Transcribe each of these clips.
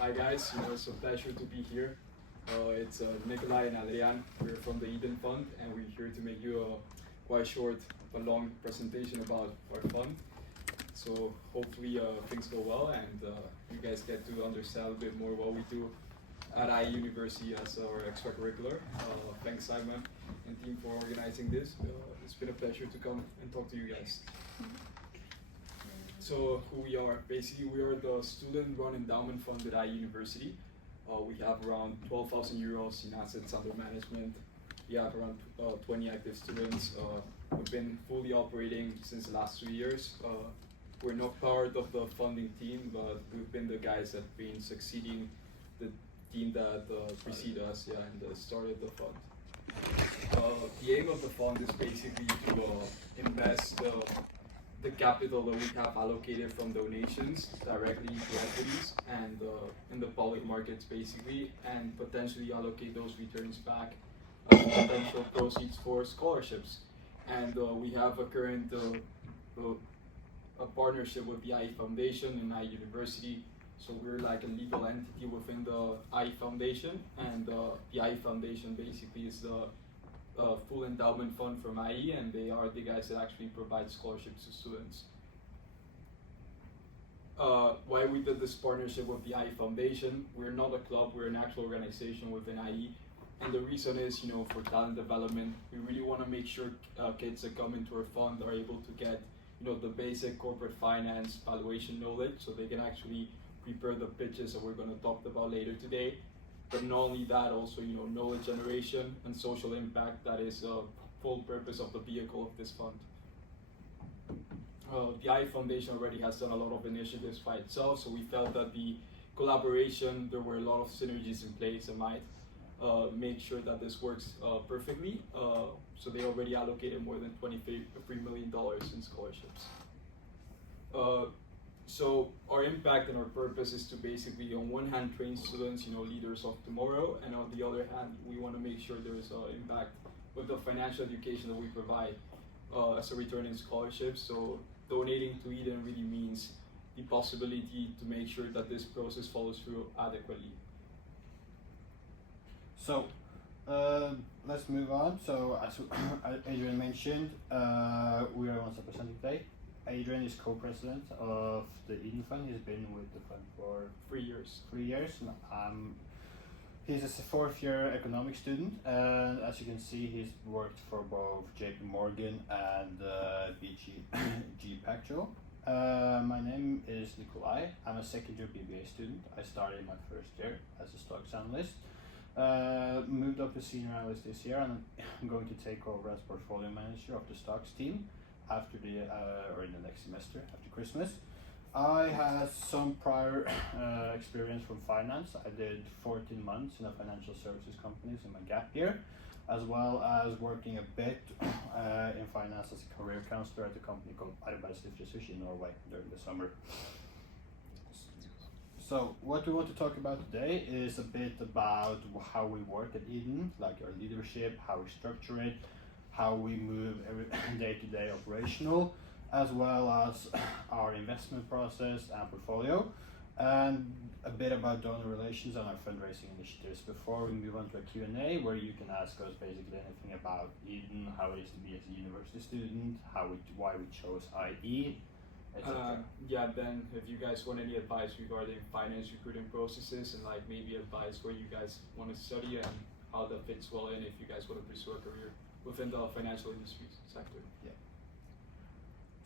Hi guys, it's a pleasure to be here. It's Nikolai and Adrian. We're from the Eden Fund, and we're here to make you a quite short but long presentation about our fund. So hopefully things go well, and you guys get to understand a bit more what we do at IE University as our extracurricular. Thanks Simon and team for organizing this. It's been a pleasure to come and talk to you guys. So who we are, basically we are the student-run endowment fund at IE University. We have around 12,000 euros in assets under management. We have around 20 active students. We've been fully operating since the last 2 years. We're not part of the funding team, but we've been the guys that have been succeeding the team that preceded us, and started the fund. The aim of the fund is basically to invest the capital that we have allocated from donations directly into equities and in the public markets basically, and potentially allocate those returns back as potential proceeds for scholarships. And we have a current a partnership with the IE Foundation and IE University. So we're like a legal entity within the IE Foundation, and the IE Foundation basically is the full endowment fund from IE, and they are the guys that actually provide scholarships to students. Why we did this partnership with the IE Foundation? We're not a club, we're an actual organization within IE. And the reason is, for talent development, we really want to make sure kids that come into our fund are able to get, the basic corporate finance valuation knowledge, so they can actually prepare the pitches that we're going to talk about later today. But not only that, also knowledge generation and social impact. That is the full purpose of the vehicle of this fund. The IE Foundation already has done a lot of initiatives by itself, so we felt that the collaboration, there were a lot of synergies in place that might make sure that this works perfectly. So they already allocated more than $23 million in scholarships. So our impact and our purpose is to basically, on one hand, train students, leaders of tomorrow, and on the other hand, we want to make sure there is an impact with the financial education that we provide as a return in scholarships. So donating to Eden really means the possibility to make sure that this process follows through adequately. So let's move on. So as Adrian mentioned, we are on presenting today. Adrian is co-president of the Eden Fund. He's been with the fund for 3 years. 3 years. He's a fourth-year economics student, and as you can see, he's worked for both JP Morgan and BG Pactual. My name is Nikolai. I'm a second-year BBA student. I started my first year as a stocks analyst. Moved up to senior analyst this year, and I'm going to take over as portfolio manager of the stocks team after or in the next semester after Christmas. I had some prior experience from finance. I did 14 months in a financial services company in my gap year, as well as working a bit in finance as a career counselor at a company called Arbeidslivsressurs in Norway during the summer. So what we want to talk about today is a bit about how we work at Eden, like our leadership, how we structure it, how we move every day-to-day operational, as well as our investment process and portfolio, and a bit about donor relations and our fundraising initiatives before we move on to a Q&A where you can ask us basically anything about Eden, how it is to be as a university student, why we chose IE, etc. Then if you guys want any advice regarding finance recruiting processes and like maybe advice where you guys want to study and how that fits well in if you guys want to pursue a career within the financial industry sector. Yeah.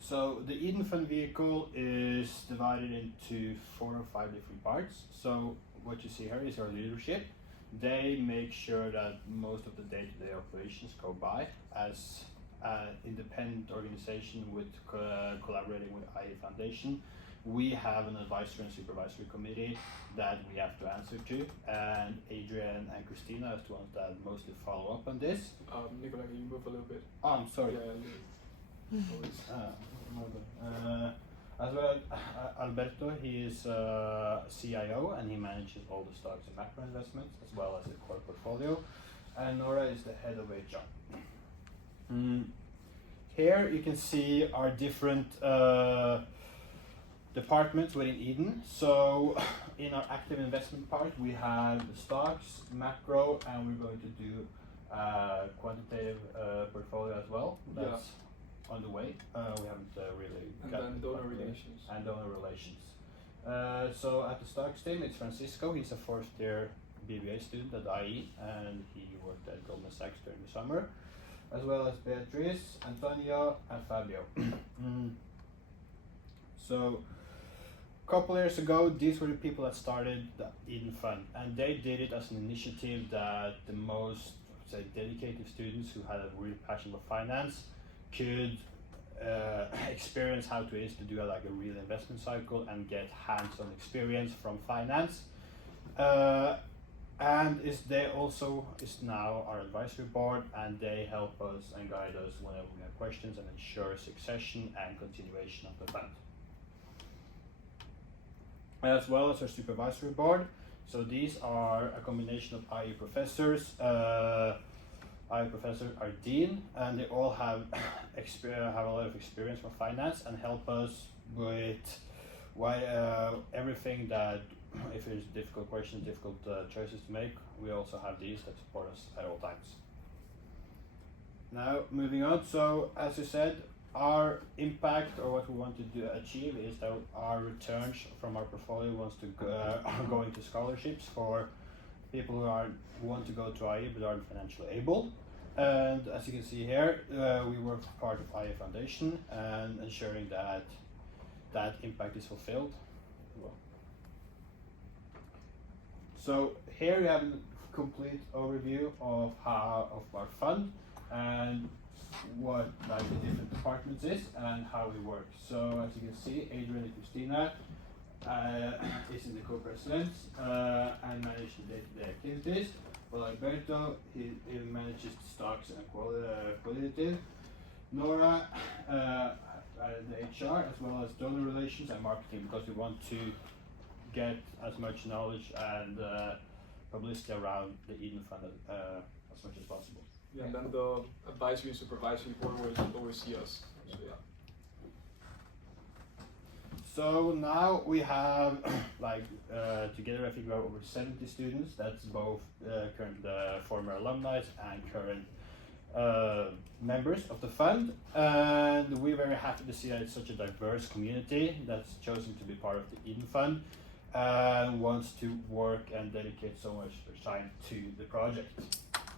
So the Eden Fund vehicle is divided into 4 or 5 different parts. So what you see here is our leadership. They make sure that most of the day-to-day operations go by as an independent organization with collaborating with IE Foundation. We have an advisory and supervisory committee that we have to answer to, and Adrian and Christina are the ones that mostly follow up on this. Nicola, can you move a little bit? Oh, I'm sorry. As well, Alberto, he is CIO and he manages all the stocks and macro investments as well as the core portfolio. And Nora is the head of HR. Here you can see our different departments within Eden. So in our active investment part, we have the stocks, macro, and we're going to do quantitative portfolio as well. That's on the way. We haven't really And got then it donor quite yet. relations. And donor relations. So at the stocks team, it's Francisco. He's a fourth year BBA student at IE, and he worked at Goldman Sachs during the summer, as well as Beatriz, Antonio, and Fabio. So a couple years ago, these were the people that started the Eden Fund, and they did it as an initiative that the most, say, dedicated students who had a real passion for finance could experience how it is to do like a real investment cycle and get hands-on experience from finance. And they also is now our advisory board, and they help us and guide us whenever we have questions and ensure succession and continuation of the fund. As well as our supervisory board. So these are a combination of IE professors. IE professor, our dean, and they all have have a lot of experience from finance and help us with everything that, if there's difficult questions, difficult choices to make, we also have these that support us at all times. Now, moving on, so as you said, our impact, or what we want to achieve, is that our returns from our portfolio wants to are going to scholarships for people who want to go to IE but aren't financially able. And as you can see here, we work as part of IE Foundation and ensuring that that impact is fulfilled. So here you have a complete overview of our fund and what like the different departments is and how we work. So as you can see, Adrian and Christina is in the co-presidents and manage the day-to-day activities. Well, Alberto, he manages the stocks and qualitative. Nora, the HR, as well as donor relations and marketing, because we want to get as much knowledge and publicity around the Eden Fund as much as possible. Yeah, and then the advisory and supervisory board will oversee us. So yeah. So now we have together I think we have over 70 students. That's both current former alumni and current members of the fund, and we're very happy to see that it's such a diverse community that's chosen to be part of the Eden Fund and wants to work and dedicate so much of their time to the project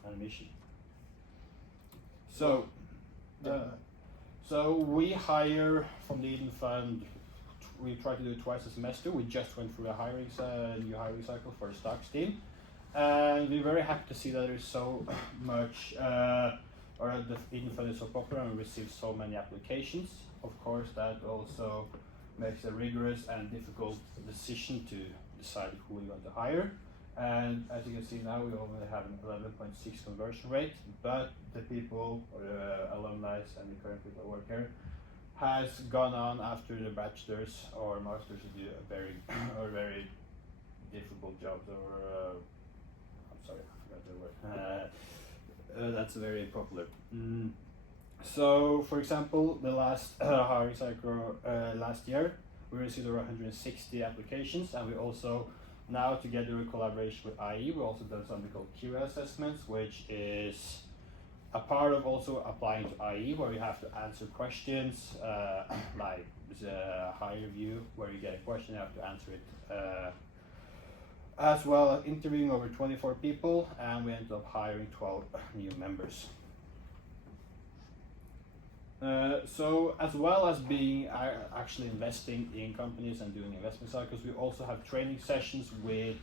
and mission. So, so we hire from the Eden Fund. We try to do it twice a semester. We just went through a new hiring cycle for the stocks team, and we're very happy to see that there's so much, or the Eden Fund is so popular and we receive so many applications. Of course, that also makes a rigorous and difficult decision to decide who we're going to hire. And as you can see now, we only have an 11.6 conversion rate, but the people, or the alumni and the current people who work here, has gone on after the bachelor's or master's to do a very difficult jobs, or I'm sorry, I forgot the word. That's very popular. So, for example, the last hiring cycle last year, we received over 160 applications, and we also now, together in collaboration with IE, we also done something called QA assessments, which is a part of also applying to IE, where you have to answer questions, like the higher view, where you get a question, you have to answer it, as well as interviewing over 24 people, and we ended up hiring 12 new members. So as well as being actually investing in companies and doing investment cycles, we also have training sessions with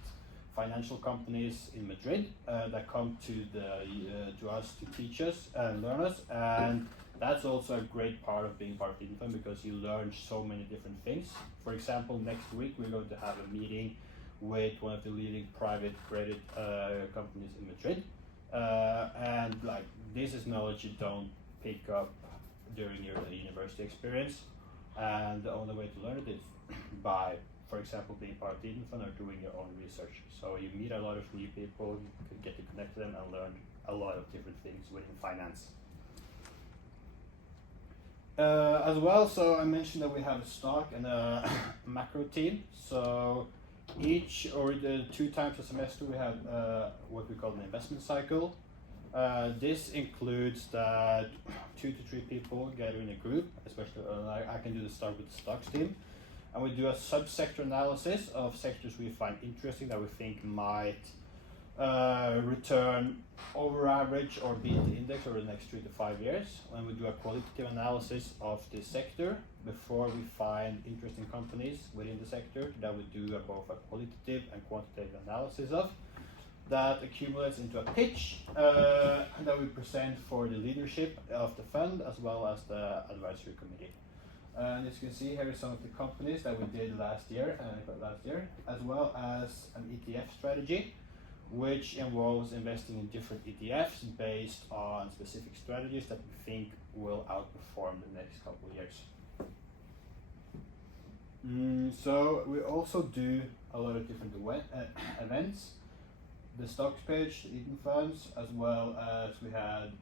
financial companies in Madrid that come to us to teach us and learn us, and that's also a great part of being part of Eden Fund, because you learn so many different things. For example, next week we're going to have a meeting with one of the leading private credit companies in Madrid, and like this is knowledge you don't pick up during your university experience, and the only way to learn it is by, for example, being part of the Eden Fund or doing your own research. So you meet a lot of new people, you can get to connect to them and learn a lot of different things within finance. As well, so I mentioned that we have a stock and a macro team. So each or the 2 times a semester we have what we call an investment cycle. This includes that 2 to 3 people gather in a group, especially I can do the start with the stocks team, and we do a subsector analysis of sectors we find interesting that we think might return over average or beat the index over the next 3 to 5 years. And we do a qualitative analysis of the sector before we find interesting companies within the sector that we do both a qualitative and quantitative analysis of. That accumulates into a pitch that we present for the leadership of the fund as well as the advisory committee. And as you can see, here are some of the companies that we did last year, as well as an ETF strategy, which involves investing in different ETFs based on specific strategies that we think will outperform the next couple of years. So we also do a lot of different events. The stocks page, the Eden funds, as well as we had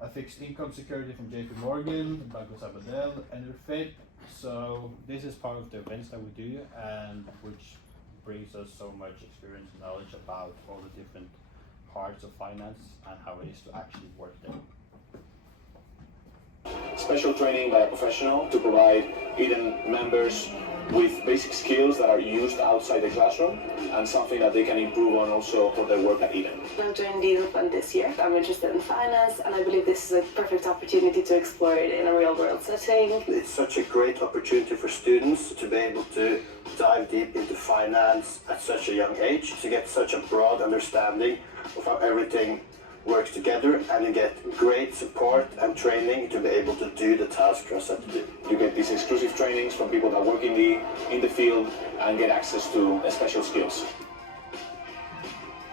a fixed income security from JP Morgan, Banco Sabadell, and FIP. So this is part of the events that we do, and which brings us so much experience and knowledge about all the different parts of finance and how it is to actually work there. Special training by a professional to provide Eden members with basic skills that are used outside the classroom and something that they can improve on also for their work at Eden. I joined the Eden Fund this year. I'm interested in finance, and I believe this is a perfect opportunity to explore it in a real-world setting. It's such a great opportunity for students to be able to dive deep into finance at such a young age, to get such a broad understanding of how everything works together, and you get great support and training to be able to do the task you're set to do. You get these exclusive trainings from people that work in the field and get access to special skills.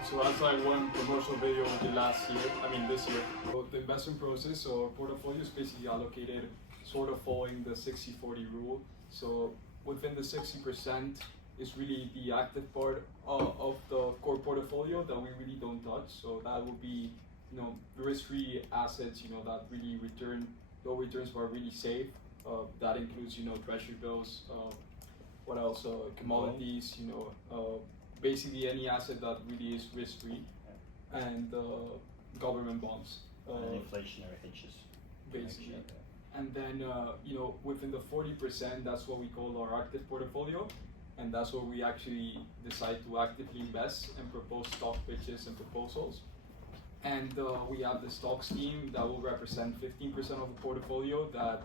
So that's like one promotional video we did this year. So the investment process, so our portfolio is basically allocated sort of following the 60-40 rule. So within the 60% is really the active part of the core portfolio that we really don't touch. So that would be, risk-free assets, that really low returns but are really safe. That includes, treasury bills, what else? Commodities, basically any asset that really is risk-free, and government bonds. And inflationary hedges. Basically. And then, within the 40%, that's what we call our active portfolio. And that's where we actually decide to actively invest and propose stock pitches and proposals. And we have the stocks team that will represent 15% of the portfolio that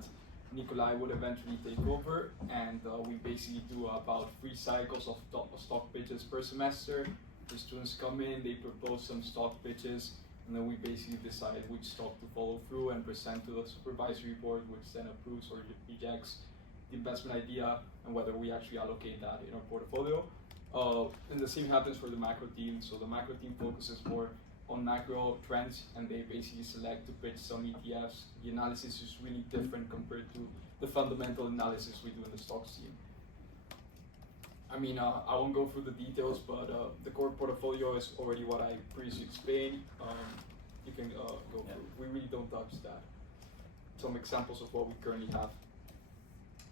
Nikolai would eventually take over. And we basically do about 3 cycles of stock pitches per semester. The students come in, they propose some stock pitches, and then we basically decide which stock to follow through and present to the supervisory board, which then approves or rejects the investment idea and whether we actually allocate that in our portfolio. And the same happens for the macro team. So the macro team focuses more on macro trends, and they basically select to pitch some ETFs. The analysis is really different compared to the fundamental analysis we do in the stocks team. I won't go through the details, but the core portfolio is already what I previously explained. You can go through. We really don't touch that. Some examples of what we currently have.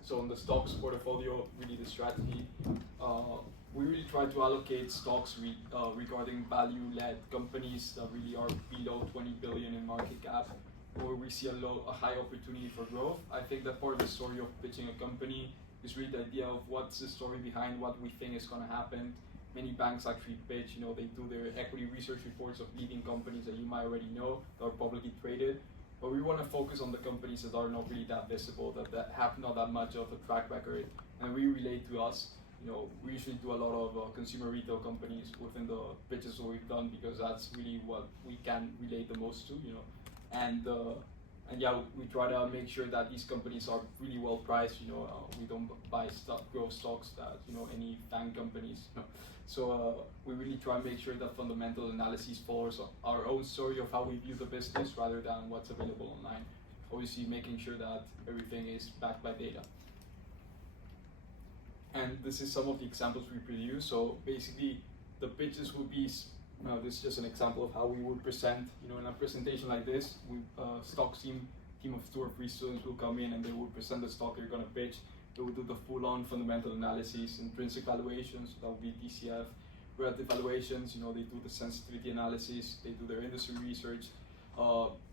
So in the stocks portfolio, really the strategy, we really try to allocate stocks regarding value-led companies that really are below 20 billion in market cap, where we see a high opportunity for growth. I think that part of the story of pitching a company is really the idea of what's the story behind what we think is going to happen. Many banks actually pitch, they do their equity research reports of leading companies that you might already know that are publicly traded. But we want to focus on the companies that are not really that visible, that have not that much of a track record, and we relate to us. We usually do a lot of consumer retail companies within the pitches that we've done, because that's really what we can relate the most to, And we try to make sure that these companies are really well priced. We don't buy growth stocks that any FANG companies. So we really try and make sure that fundamental analysis follows our own story of how we view the business rather than what's available online. Obviously, making sure that everything is backed by data. And this is some of the examples we produce. So basically, the pitches would be. This is just an example of how we would present. In a presentation like this, stocks team team of 2 or 3 students will come in and they will present the stock they're going to pitch. They will do the full-on fundamental analysis, intrinsic valuations, that will be DCF, relative valuations, they do the sensitivity analysis, they do their industry research.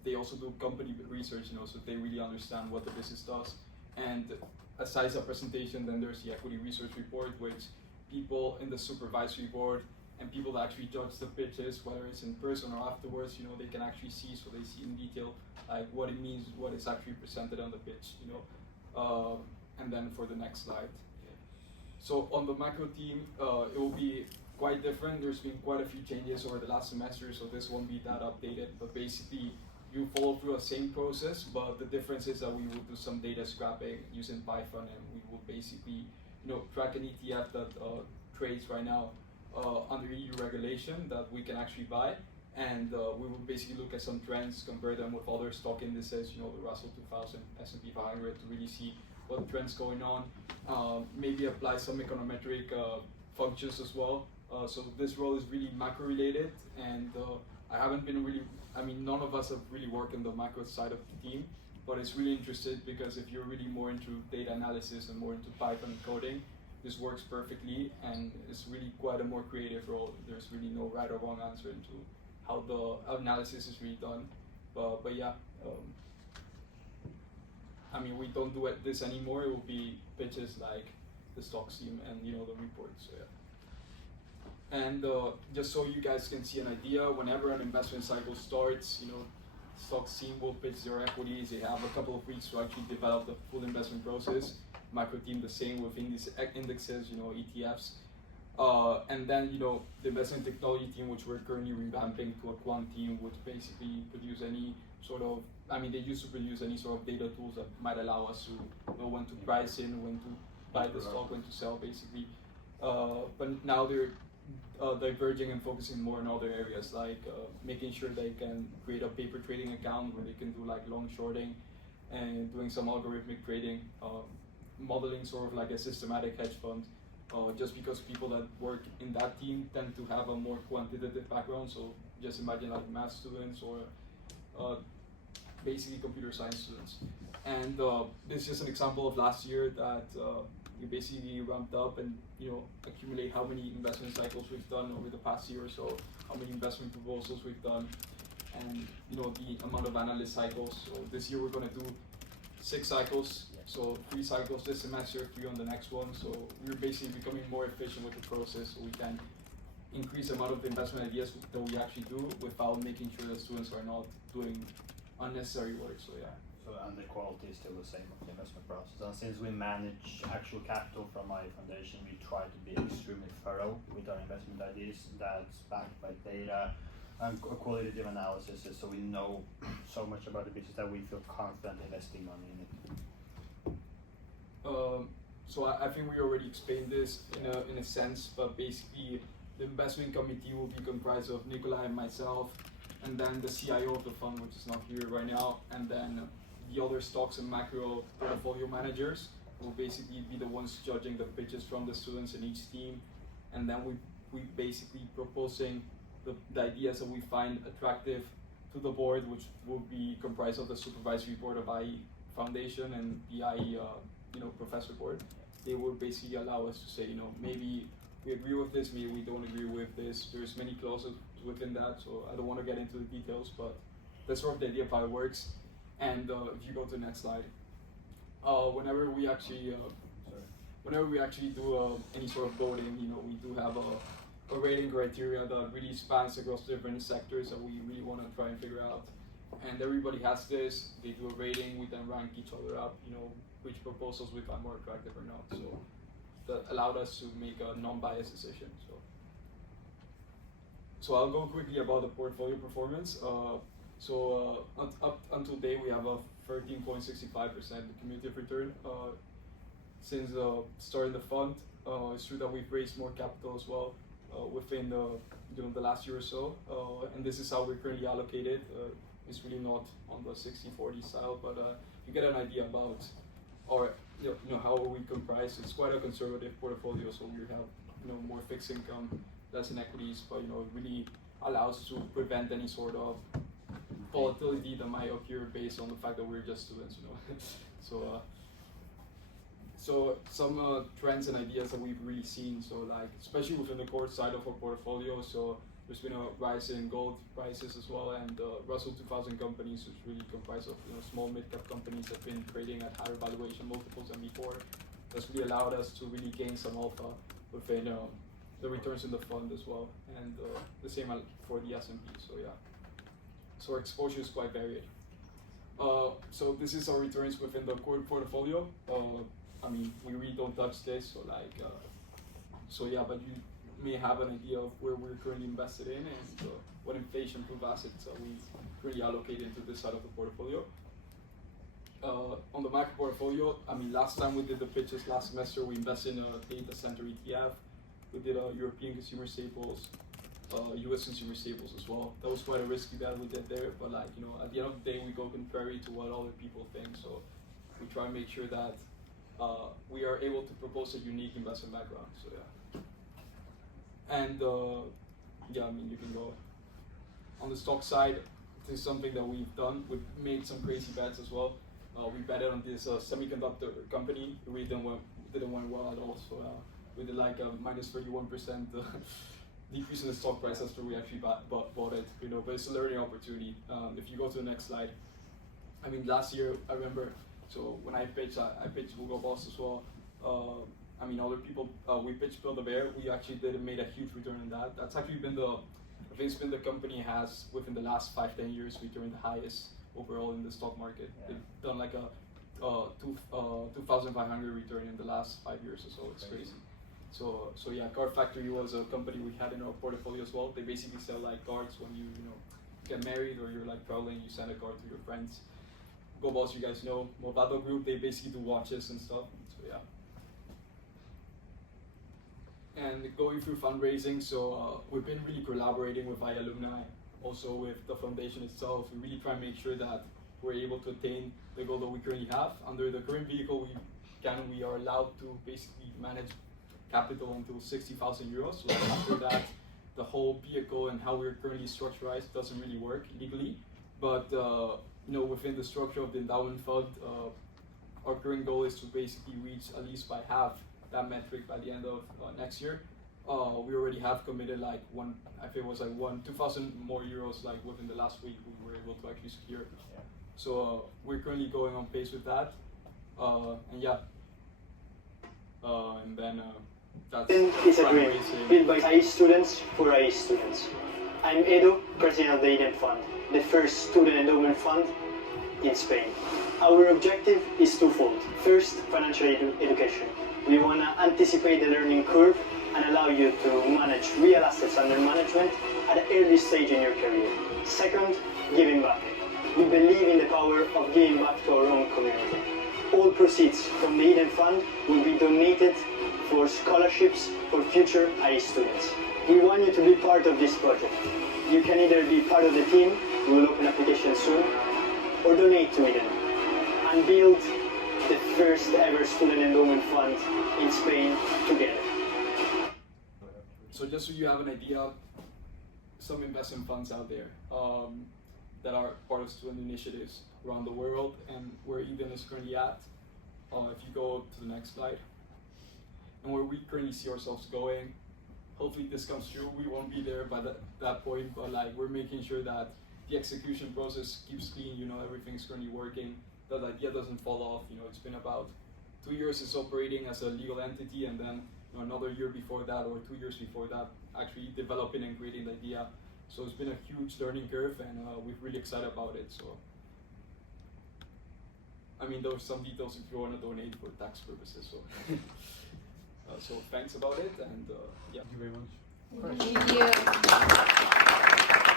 They also do company research, so they really understand what the business does. And aside the presentation, then there's the equity research report, which people in the supervisory board and people that actually judge the pitches, whether it's in person or afterwards, they can actually see, so they see in detail like what it means, what is actually presented on the pitch, and then for the next slide. So on the macro team, it will be quite different. There's been quite a few changes over the last semester, so this won't be that updated, but basically you follow through the same process, but the difference is that we will do some data scrapping using Python, and we will basically track an ETF that trades right now under EU regulation that we can actually buy, and we will basically look at some trends, compare them with other stock indices, the Russell 2000, S&P 500, to really see what trends going on, maybe apply some econometric functions as well. So this role is really macro related, and I haven't been really, none of us have really worked on the macro side of the team, but it's really interesting because if you're really more into data analysis and more into Python coding, this works perfectly, and it's really quite a more creative role. There's really no right or wrong answer into how the analysis is really done, but yeah, we don't do this anymore. It will be pitches like the stocks team and the reports. So yeah. And just so you guys can see an idea, whenever an investment cycle starts, stocks team will pitch their equities. They have a couple of weeks to actually develop the full investment process. Macro team the same with indexes, ETFs. And then, the investment technology team, which we're currently revamping to a quant team, which basically produce any sort of, they used to produce any sort of data tools that might allow us to know when to price in, when to buy the stock, when to sell, basically. But now they're diverging and focusing more in other areas, like making sure they can create a paper trading account where they can do like long shorting and doing some algorithmic trading, modeling sort of like a systematic hedge fund. Just because people that work in that team tend to have a more quantitative background, so just imagine like math students or basically computer science students. And this is just an example of last year that we basically ramped up and accumulate how many investment cycles we've done over the past year or so, how many investment proposals we've done, and the amount of analyst cycles. So this year we're going to do 6 cycles, so 3 cycles this semester, 3 on the next one. So we're basically becoming more efficient with the process, so we can increase the amount of investment ideas that we actually do without making sure that students are not doing unnecessary work. So yeah. So, and the quality is still the same of the investment process. And since we manage actual capital from my foundation, we try to be extremely thorough with our investment ideas that's backed by data and qualitative analysis, so we know so much about the business that we feel confident investing money in it. So I think we already explained this in a sense, but basically the investment committee will be comprised of Nikolai and myself, and then the CIO of the fund, which is not here right now, and then the other stocks and macro portfolio managers will basically be the ones judging the pitches from the students in each team, and then we basically proposing the ideas that we find attractive to the board, which will be comprised of the supervisory board of IE Foundation and the IE professor board. They will basically allow us to say, maybe we agree with this, maybe we don't agree with this. There's many clauses within that, so I don't want to get into the details, but that's sort of the idea of how it works. And if you go to the next slide, whenever we actually do any sort of voting, we do have a rating criteria that really spans across different sectors that we really want to try and figure out. And everybody has this. They do a rating. We then rank each other up. Which proposals we find more attractive or not. So that allowed us to make a non-biased decision. So I'll go quickly about the portfolio performance. Up until date, we have a 13.65% cumulative return since starting the fund. It's true that we've raised more capital as well within the last year or so, and this is how we're currently allocated. It's really not on the 60-40 style, but you get an idea about how we comprise. It's quite a conservative portfolio, so we have more fixed income, less in equities, but it really allows us to prevent any sort of volatility that might occur based on the fact that we're just students, you know. So some trends and ideas that we've really seen. So like, especially within the core side of our portfolio. So there's been a rise in gold prices as well, and Russell 2000 companies, which really comprise of small mid-cap companies, have been trading at higher valuation multiples than before. That's really allowed us to really gain some alpha within the returns in the fund as well, and the same for the S&P. So yeah, so our exposure is quite varied. So this is our returns within the core portfolio. I mean, we really don't touch this, so like, so yeah, but you may have an idea of where we're currently invested in and what inflation-proof assets we currently allocate into this side of the portfolio. On the macro portfolio, I mean, last time we did the pitches last semester, we invested in a data center ETF. We did European consumer staples, US consumer staples as well. That was quite a risky bet we did there, but like, at the end of the day, we go contrary to what other people think. So we try and make sure that we are able to propose a unique investment background. So yeah. And yeah, I mean, you can go on the stock side. This is something that we've done. We've made some crazy bets as well. We betted on this semiconductor company. It really didn't went well at all. So we did like a minus 31% decrease in the stock price after we actually bought it. But it's a learning opportunity. If you go to the next slide, I mean, last year I remember. So when I pitched Google Boss as well. I mean, other people, we pitched Build a Bear. We actually made a huge return on that. That's actually been I think it's been the company has, within the last 5-10 years, returned the highest overall in the stock market. Yeah. They've done like a 2,500 return in the last 5 years or so. It's crazy. So yeah, Card Factory was a company we had in our portfolio as well. They basically sell like cards when you get married or you're like traveling, you send a card to your friends. Go Boss, you guys know. Movado Group, they basically do watches and stuff. So yeah. And going through fundraising, so we've been really collaborating with alumni, also with the foundation itself. We really try and make sure that we're able to attain the goal that we currently have. Under the current vehicle, we are allowed to basically manage capital until 60,000 euros. So after that, the whole vehicle and how we're currently structured doesn't really work legally. But within the structure of the endowment fund, our current goal is to basically reach at least by half that metric by the end of next year. We already have committed like 2,000 more euros like within the last week we were able to actually secure. Yeah. So we're currently going on pace with that. And yeah. And then that's is a dream built by IE students for IE students. I'm Edo, president of the Eden Fund, the first student endowment fund in Spain. Our objective is twofold. First, financial education. We want to anticipate the learning curve and allow you to manage real assets under management at an early stage in your career. Second, giving back. We believe in the power of giving back to our own community. All proceeds from the Eden Fund will be donated for scholarships for future IE students. We want you to be part of this project. You can either be part of the team, we will open applications soon, or donate to Eden and build the first ever student endowment fund in Spain together. So just so you have an idea, some investment funds out there that are part of student initiatives around the world and where Eden is currently at. If you go to the next slide, and where we currently see ourselves going. Hopefully this comes true. We won't be there by that point, but like we're making sure that the execution process keeps clean. Everything's currently working. That idea doesn't fall off. It's been about 2 years it's operating as a legal entity, and then another year before that or 2 years before that actually developing and creating the idea. So it's been a huge learning curve, and we're really excited about it. So I mean, there are some details if you want to donate for tax purposes. So so thanks about it, and yeah. Thank you very much. Thank you.